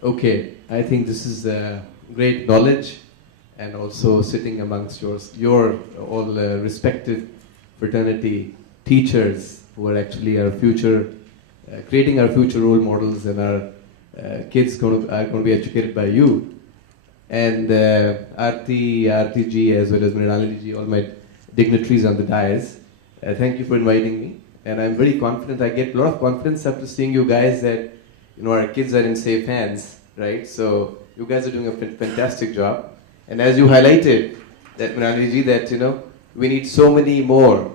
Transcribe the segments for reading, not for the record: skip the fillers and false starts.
Okay, I think this is great knowledge, and also sitting amongst your all respected fraternity teachers who are actually our future, creating our future role models, and our kids are going to be educated by you. And Aarti ji as well as Mrinalini ji, all my dignitaries on the dais. Thank you for inviting me, and I'm very confident. I get a lot of confidence after seeing you guys that our kids are in safe hands, right? So you guys are doing a fantastic job, and as you highlighted, that Mrinalini ji, that we need so many more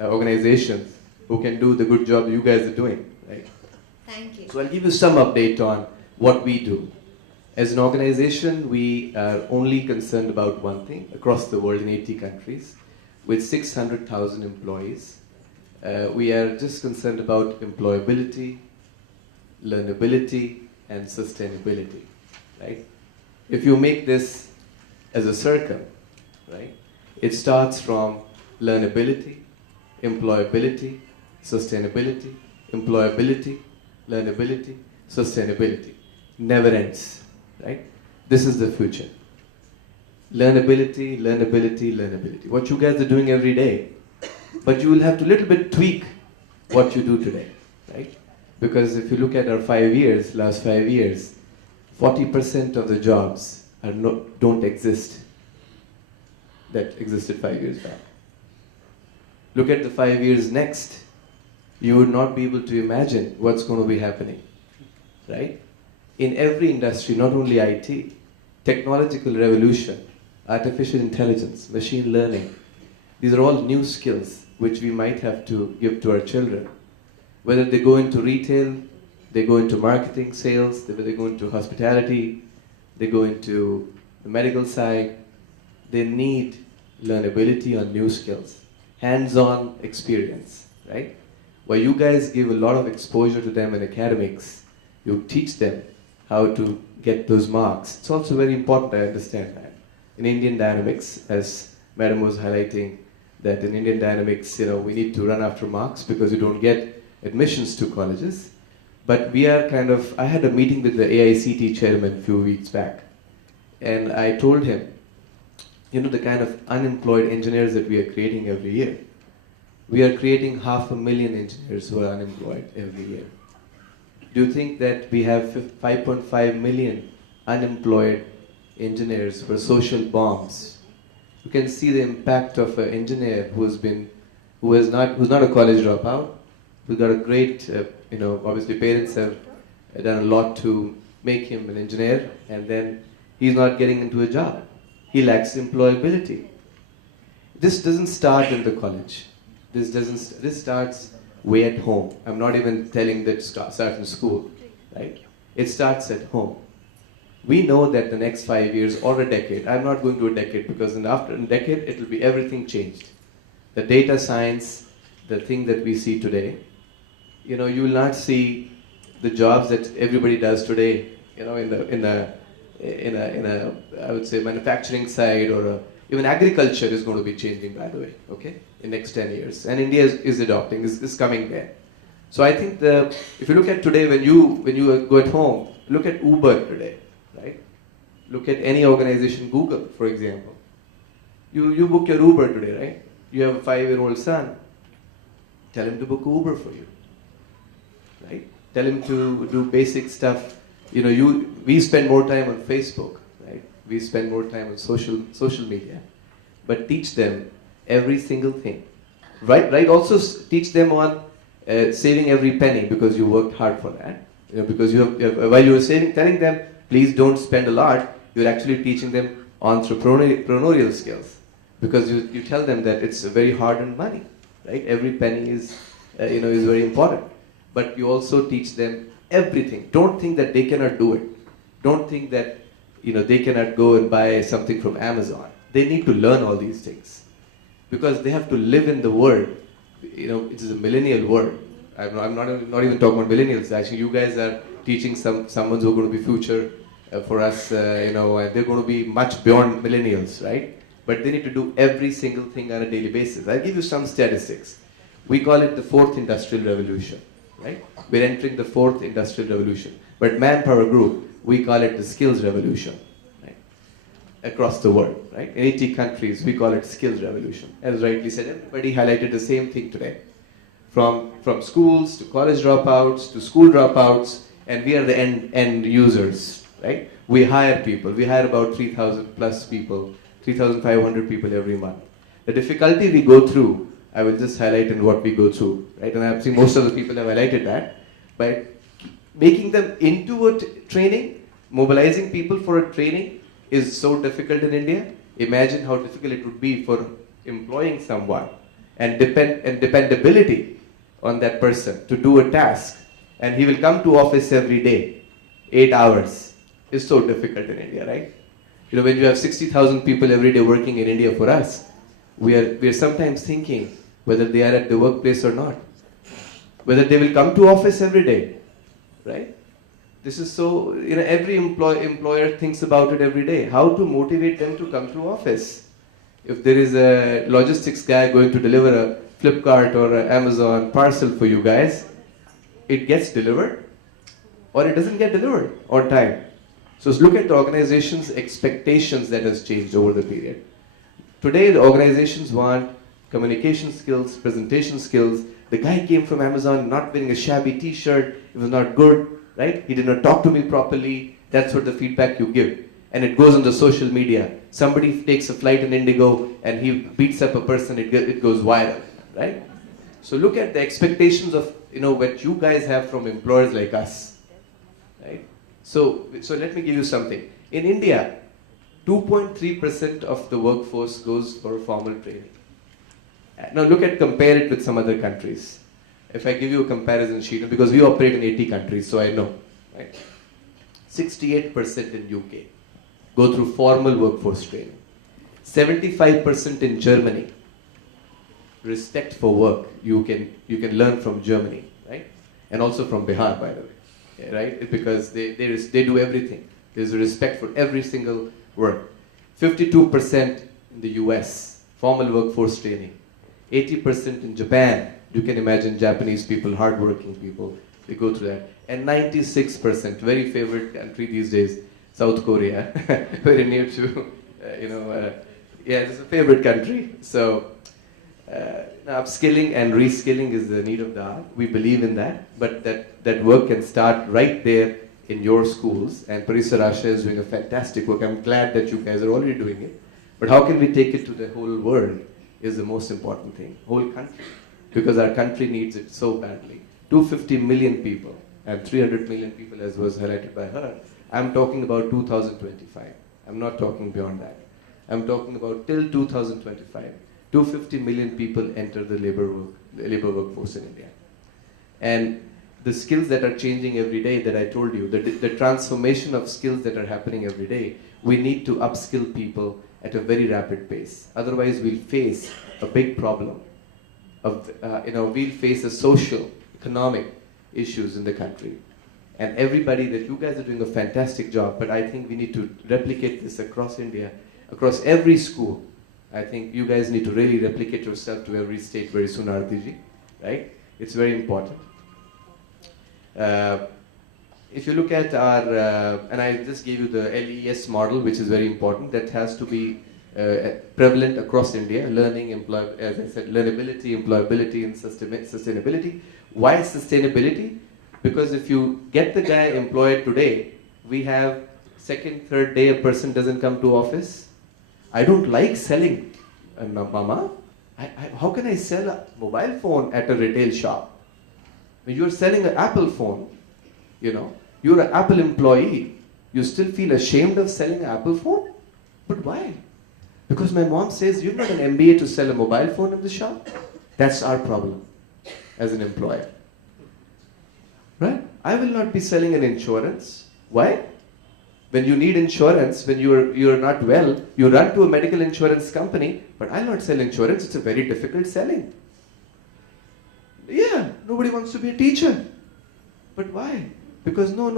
organizations who can do the good job you guys are doing, right? Thank you. So I'll give you some update on what we do. As an organization, we are only concerned about one thing across the world in 80 countries with 600,000 employees. We are just concerned about employability, learnability, and sustainability, right? If you make this as a circle, right, it starts from learnability, employability, sustainability, employability, learnability, sustainability. Never ends, right? This is the future. Learnability, learnability, learnability. What you guys are doing every day, but you will have to little bit tweak what you do today, right? Because if you look at our last 5 years, 40% of the jobs don't exist that existed 5 years back. Look at the 5 years next, you would not be able to imagine what's going to be happening, right? In every industry, not only IT, technological revolution, artificial intelligence, machine learning, these are all new skills which we might have to give to our children. Whether they go into retail, they go into marketing, sales, whether they go into hospitality, they go into the medical side, they need learnability on new skills, hands-on experience, right? While you guys give a lot of exposure to them in academics, you teach them how to get those marks. It's also very important, I understand that. In Indian dynamics, as Madam was highlighting, that in Indian dynamics, we need to run after marks because you don't get admissions to colleges. But we are I had a meeting with the AICT chairman a few weeks back, and I told him, the kind of unemployed engineers that we are creating every year. We are creating 500,000 engineers who are unemployed every year. Do you think that we have 5.5 million unemployed engineers for social bombs? You can see the impact of an engineer who's not a college dropout. We've got a great, obviously parents have done a lot to make him an engineer, and then he's not getting into a job. He lacks employability. This doesn't start in the college. This starts way at home. I'm not even telling that starts in school, right? It starts at home. We know that the next 5 years or a decade, I'm not going to a decade because after a decade, it will be everything changed. The data science, the thing that we see today, you will not see the jobs that everybody does today, in a I would say manufacturing side, or even agriculture is going to be changing, by the way, okay, in next 10 years. And India is adopting, is coming there. So I think if you look at today, when you go at home, look at Uber today, right? Look at any organization, Google, for example. You book your Uber today, right? You have a 5-year-old son. Tell him to book Uber for you, right? Tell him to do basic stuff. We spend more time on Facebook, right? We spend more time on social media, but teach them every single thing, right? Also teach them on saving every penny because you worked hard for that. Because while you're saving, telling them please don't spend a lot, you're actually teaching them entrepreneurial skills, because you tell them that it's a very hard-earned money, right? Every penny is very important. But you also teach them everything. Don't think that they cannot do it. Don't think that they cannot go and buy something from Amazon. They need to learn all these things because they have to live in the world. It is a millennial world. I'm not even talking about millennials. Actually, you guys are teaching someone who's going to be future for us. And they're going to be much beyond millennials, right? But they need to do every single thing on a daily basis. I'll give you some statistics. We call it the 4th industrial revolution, right? We're entering the 4th industrial revolution. But Manpower Group, We call it the skills revolution, right? Across the world, right? In 80 countries, we call it skills revolution. As rightly said, everybody highlighted the same thing today. From schools to college dropouts to school dropouts, and we are the end users, right? We hire people. We hire about 3,000 plus people, 3,500 people every month. The difficulty we go through, I will just highlight in what we go through, right? And I've seen most of the people have highlighted that. By making them into a training, mobilizing people for a training is so difficult in India. Imagine how difficult it would be for employing someone and dependability on that person to do a task, and he will come to office every day, 8 hours, is so difficult in India, right? You know, when you have 60,000 people every day working in India for us, we are sometimes thinking whether they are at the workplace or not, whether they will come to office every day, right? This is so, you know, every employer thinks about it every day, how to motivate them to come to office. If there is a logistics guy going to deliver a Flipkart or an Amazon parcel for you guys, it gets delivered or it doesn't get delivered on time. So look at the organization's expectations that has changed over the period. Today the organizations want communication skills, presentation skills. The guy came from Amazon not wearing a shabby t-shirt, it was not good, right? He did not talk to me properly. That's what the feedback you give. And it goes on the social media. Somebody takes a flight in Indigo and he beats up a person, it goes viral, right? So look at the expectations of, you know, what you guys have from employers like us, right? So let me give you something. In India, 2.3% of the workforce goes for formal training. Now compare it with some other countries. If I give you a comparison sheet, because we operate in 80 countries, so I know, right? 68% in UK go through formal workforce training. 75% in Germany. Respect for work. You can learn from Germany, right? And also from Bihar, by the way, yeah, right? Because they do everything. There's a respect for every single work. 52% in the US, formal workforce training. 80% in Japan. You can imagine Japanese people, hardworking people, they go through that. And 96%, very favorite country these days, South Korea, very near to, yeah, it's a favorite country. So upskilling and reskilling is the need of the hour. We believe in that, but that work can start right there in your schools. And Parisar Asha is doing a fantastic work. I'm glad that you guys are already doing it. But how can we take it to the whole world is the most important thing, whole country. Because our country needs it so badly. 250 million people and 300 million people, as was highlighted by her. I'm talking about 2025. I'm not talking beyond that. I'm talking about till 2025. 250 million people enter the labor workforce in India. And the skills that are changing every day that I told you, the transformation of skills that are happening every day, we need to upskill people at a very rapid pace. Otherwise, we'll face a big problem. We'll face a social, economic issues in the country. And everybody, that you guys are doing a fantastic job, but I think we need to replicate this across India, across every school. I think you guys need to really replicate yourself to every state very soon, Artiji, right? It's very important. If you look at our, and I just gave you the LES model, which is very important, that has to be prevalent across India, learning, as I said, learnability, employability, and sustainability. Why sustainability? Because if you get the guy employed today, we have second, third day a person doesn't come to office. I don't like selling, Mama. How can I sell a mobile phone at a retail shop? When you're selling an Apple phone, you're an Apple employee. You still feel ashamed of selling an Apple phone? But why? Because my mom says, you've got an MBA to sell a mobile phone in the shop? That's our problem as an employer. Right? I will not be selling an insurance. Why? When you need insurance, when you're not well, you run to a medical insurance company, but I'll not sell insurance. It's a very difficult selling. Yeah, nobody wants to be a teacher. But why? Because no,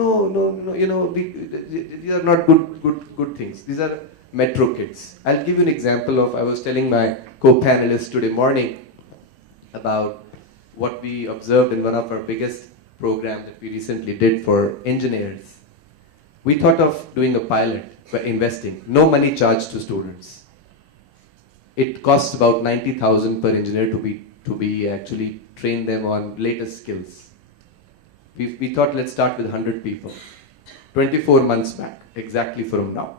these are not good things. These are metro kids. I'll give you an example of, I was telling my co-panelists today morning about what we observed in one of our biggest programs that we recently did for engineers. We thought of doing a pilot by investing. No money charged to students. It costs about 90,000 per engineer to be actually train them on latest skills. We thought let's start with 100 people. 24 months back, exactly from now.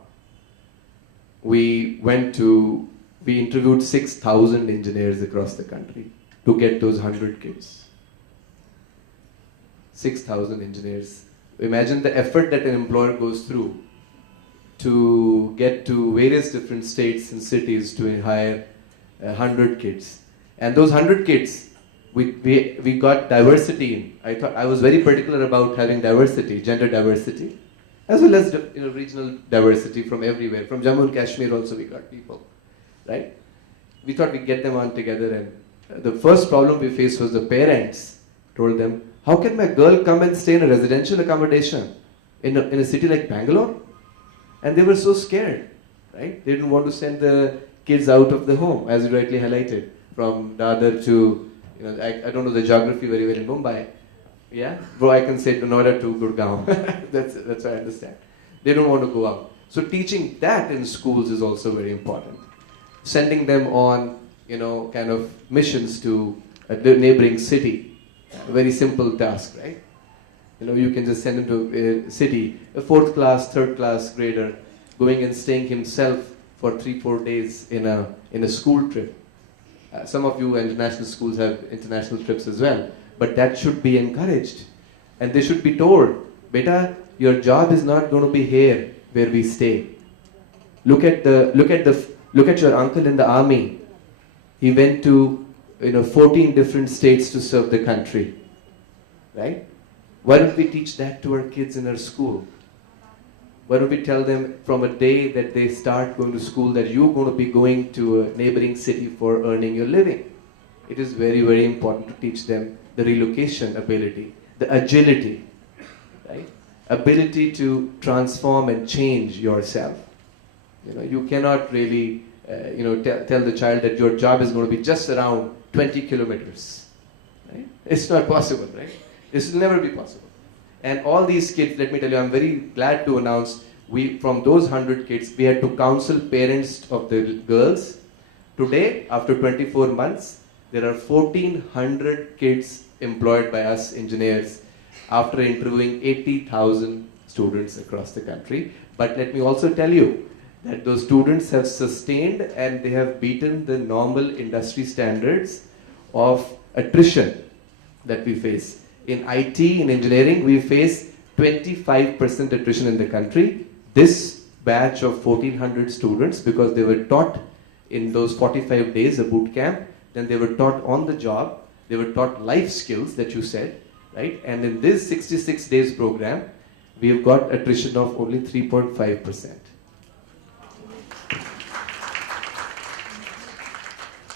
We interviewed 6,000 engineers across the country to get those 100 kids. 6,000 engineers. Imagine the effort that an employer goes through to get to various different states and cities to hire 100 kids. And those 100 kids, we got diversity in. I was very particular about having diversity, gender diversity, as well as regional diversity from everywhere. From Jammu and Kashmir also we got people, right? We thought we'd get them on together, and the first problem we faced was the parents told them, how can my girl come and stay in a residential accommodation in a city like Bangalore? And they were so scared, right? They didn't want to send the kids out of the home, as you rightly highlighted, from Dadar to, I don't know the geography very well in Mumbai. Yeah? Bro, I can say Noida to Gurgaon. that's what I understand. They don't want to go out. So teaching that in schools is also very important. Sending them on, kind of missions to a neighboring city. A very simple task, right? You can just send him to a city, a 4th class, 3rd class grader, going and staying himself for 3-4 days in a school trip. Some of you international schools have international trips as well, but that should be encouraged. And they should be told, beta, your job is not going to be here where we stay. Look at your uncle in the army. He went to 14 different states to serve the country, right? Why don't we teach that to our kids in our school? Why don't we tell them from a day that they start going to school that you're going to be going to a neighboring city for earning your living? It is very, very important to teach them the relocation ability, the agility, right? Ability to transform and change yourself. You cannot really, tell the child that your job is going to be just around 20 kilometers, right? It's not possible, right? This will never be possible. And all these kids, let me tell you, I'm very glad to announce, from those 100 kids, we had to counsel parents of the girls. Today, after 24 months, there are 1,400 kids employed by us engineers after interviewing 80,000 students across the country. But let me also tell you that those students have sustained and they have beaten the normal industry standards of attrition that we face. In IT, in engineering, we face 25% attrition in the country. This batch of 1,400 students, because they were taught in those 45 days, a boot camp, then they were taught on the job, they were taught life skills that you said, right? And in this 66 days program, we have got attrition of only 3.5%.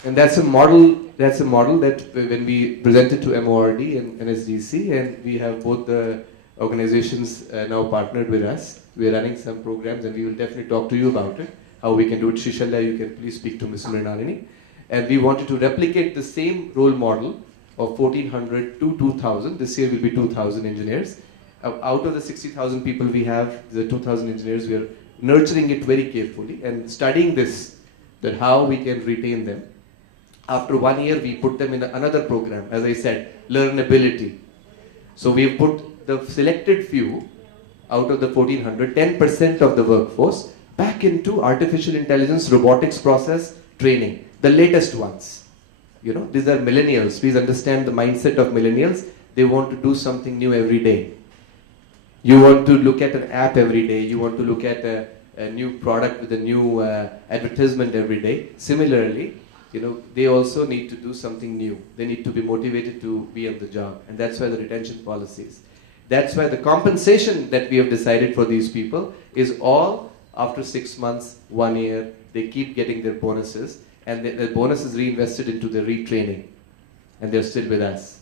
And that's a model that when we presented to MORD and NSDC, and we have both the organizations now partnered with us. We are running some programs and we will definitely talk to you about it, how we can do it. Shishalla, you can please speak to Ms. Mrinalini. And we wanted to replicate the same role model of 1,400 to 2,000. This year will be 2,000 engineers. Out of the 60,000 people we have, the 2,000 engineers, we are nurturing it very carefully and studying this, that how we can retain them. After 1 year, we put them in another program, as I said, learnability. So we've put the selected few out of the 1,400, 10% of the workforce, back into artificial intelligence, robotics process training, the latest ones. These are millennials. Please understand the mindset of millennials. They want to do something new every day. You want to look at an app every day. You want to look at a new product with a new advertisement every day. Similarly, they also need to do something new. They need to be motivated to be on the job. And that's why the retention policies. That's why the compensation that we have decided for these people is all after 6 months, 1 year, they keep getting their bonuses. And the bonus is reinvested into the retraining. And they're still with us.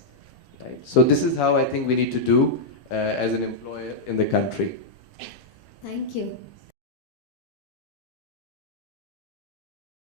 Right? So this is how I think we need to do as an employer in the country. Thank you.